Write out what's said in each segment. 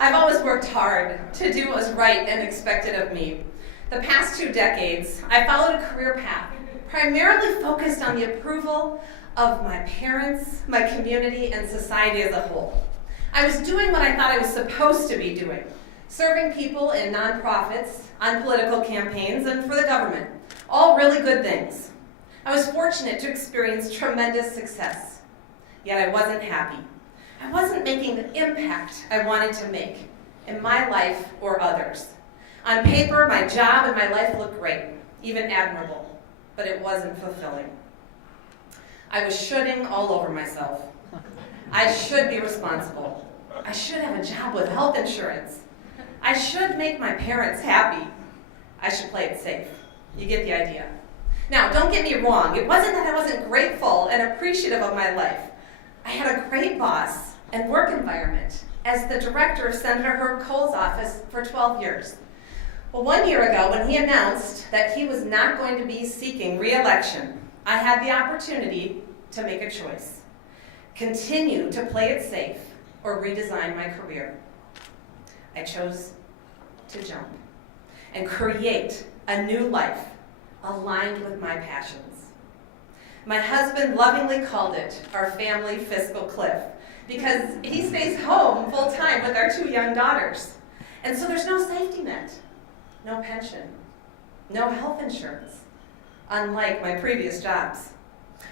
I've always worked hard to do what was right and expected of me. The past 2 decades, I followed a career path primarily focused on the approval of my parents, my community, and society as a whole. I was doing what I thought I was supposed to be doing, serving people in nonprofits, on political campaigns, and for the government. All really good things. I was fortunate to experience tremendous success, yet I wasn't happy. I wasn't making the impact I wanted to make in my life or others. On paper, my job and my life looked great, even admirable, but it wasn't fulfilling. I was shoulding all over myself. I should be responsible. I should have a job with health insurance. I should make my parents happy. I should play it safe. You get the idea. Now, don't get me wrong. It wasn't that I wasn't grateful and appreciative of my life. I had a great boss and work environment as the director of Senator Herb Kohl's office for 12 years. Well, 1 year ago, when he announced that he was not going to be seeking re-election, I had the opportunity to make a choice. Continue to play it safe or redesign my career. I chose to jump and create a new life aligned with my passions. My husband lovingly called it our family fiscal cliff because he stays home full time with our 2 young daughters. And so there's no safety net, no pension, no health insurance, unlike my previous jobs.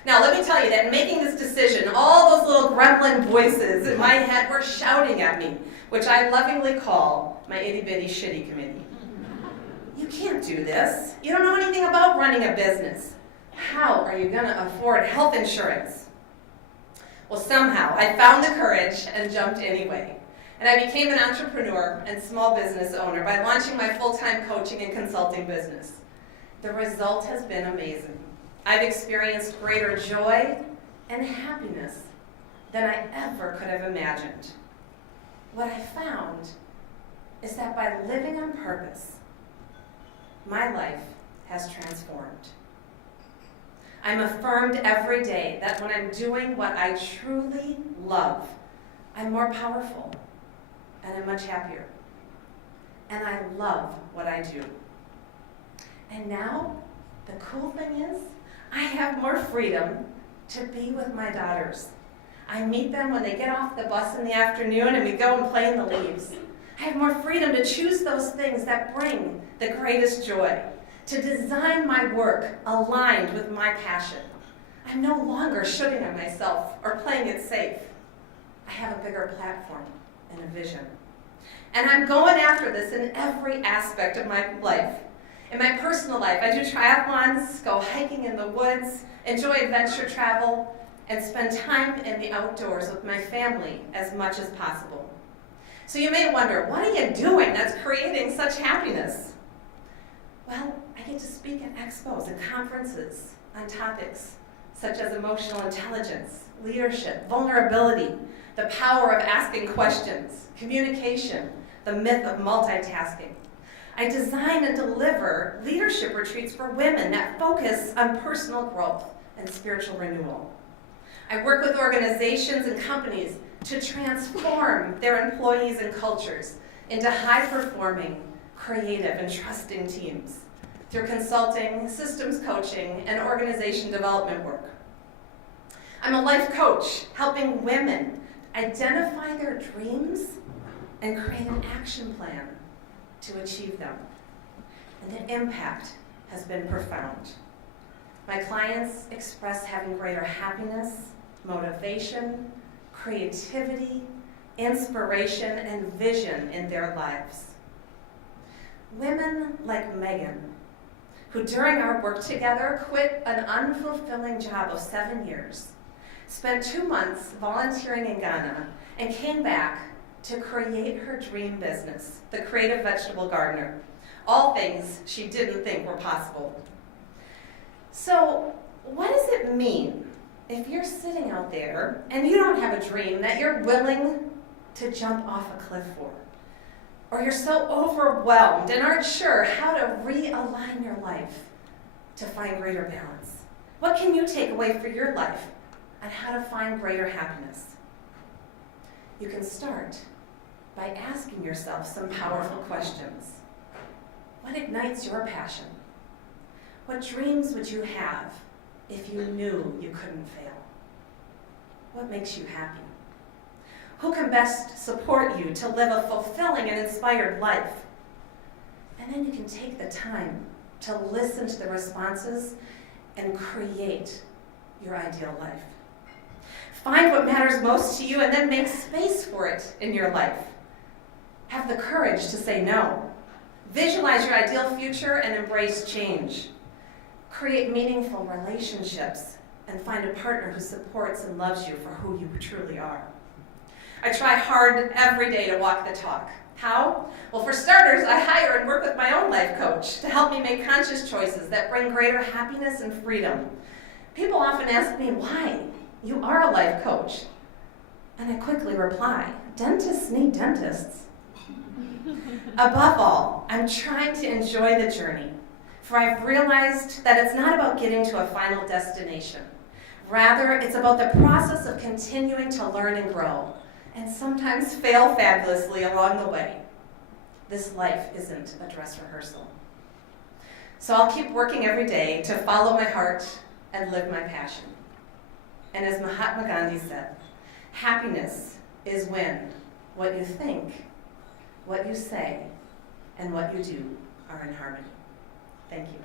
Now, let me tell you that in making this decision, all those little gremlin voices in my head were shouting at me, which I lovingly call my itty-bitty shitty committee. You can't do this. You don't know anything about running a business. How are you going to afford health insurance? Well, somehow I found the courage and jumped anyway. And I became an entrepreneur and small business owner by launching my full-time coaching and consulting business. The result has been amazing. I've experienced greater joy and happiness than I ever could have imagined. What I found is that by living on purpose, my life has transformed. I'm affirmed every day that when I'm doing what I truly love, I'm more powerful and I'm much happier. And I love what I do. And now, the cool thing is, I have more freedom to be with my daughters. I meet them when they get off the bus in the afternoon and we go and play in the leaves. I have more freedom to choose those things that bring the greatest joy, to design my work aligned with my passion. I'm no longer shooting at myself or playing it safe. I have a bigger platform and a vision. And I'm going after this in every aspect of my life. In my personal life, I do triathlons, go hiking in the woods, enjoy adventure travel, and spend time in the outdoors with my family as much as possible. So you may wonder, what are you doing that's creating such happiness? Well, I get to speak at expos and conferences on topics such as emotional intelligence, leadership, vulnerability, the power of asking questions, communication, the myth of multitasking. I design and deliver leadership retreats for women that focus on personal growth and spiritual renewal. I work with organizations and companies to transform their employees and cultures into high-performing, creative, and trusting teams through consulting, systems coaching, and organization development work. I'm a life coach, helping women identify their dreams and create an action plan to achieve them. And the impact has been profound. My clients express having greater happiness, motivation, creativity, inspiration, and vision in their lives. Women like Megan, who during our work together quit an unfulfilling job of 7 years, spent 2 months volunteering in Ghana, and came back to create her dream business, the Creative Vegetable Gardener. All things she didn't think were possible. So, what does it mean if you're sitting out there and you don't have a dream that you're willing to jump off a cliff for? Or you're so overwhelmed and aren't sure how to realign your life to find greater balance? What can you take away for your life on how to find greater happiness? You can start by asking yourself some powerful questions. What ignites your passion? What dreams would you have if you knew you couldn't fail? What makes you happy? Who can best support you to live a fulfilling and inspired life? And then you can take the time to listen to the responses and create your ideal life. Find what matters most to you and then make space for it in your life. Have the courage to say no. Visualize your ideal future and embrace change. Create meaningful relationships and find a partner who supports and loves you for who you truly are. I try hard every day to walk the talk. How? Well, for starters, I hire and work with my own life coach to help me make conscious choices that bring greater happiness and freedom. People often ask me, why? You are a life coach. And I quickly reply, dentists need dentists. Above all, I'm trying to enjoy the journey, for I've realized that it's not about getting to a final destination. Rather, it's about the process of continuing to learn and grow, and sometimes fail fabulously along the way. This life isn't a dress rehearsal. So I'll keep working every day to follow my heart and live my passion. And as Mahatma Gandhi said, happiness is when what you think, what you say, and what you do are in harmony. Thank you.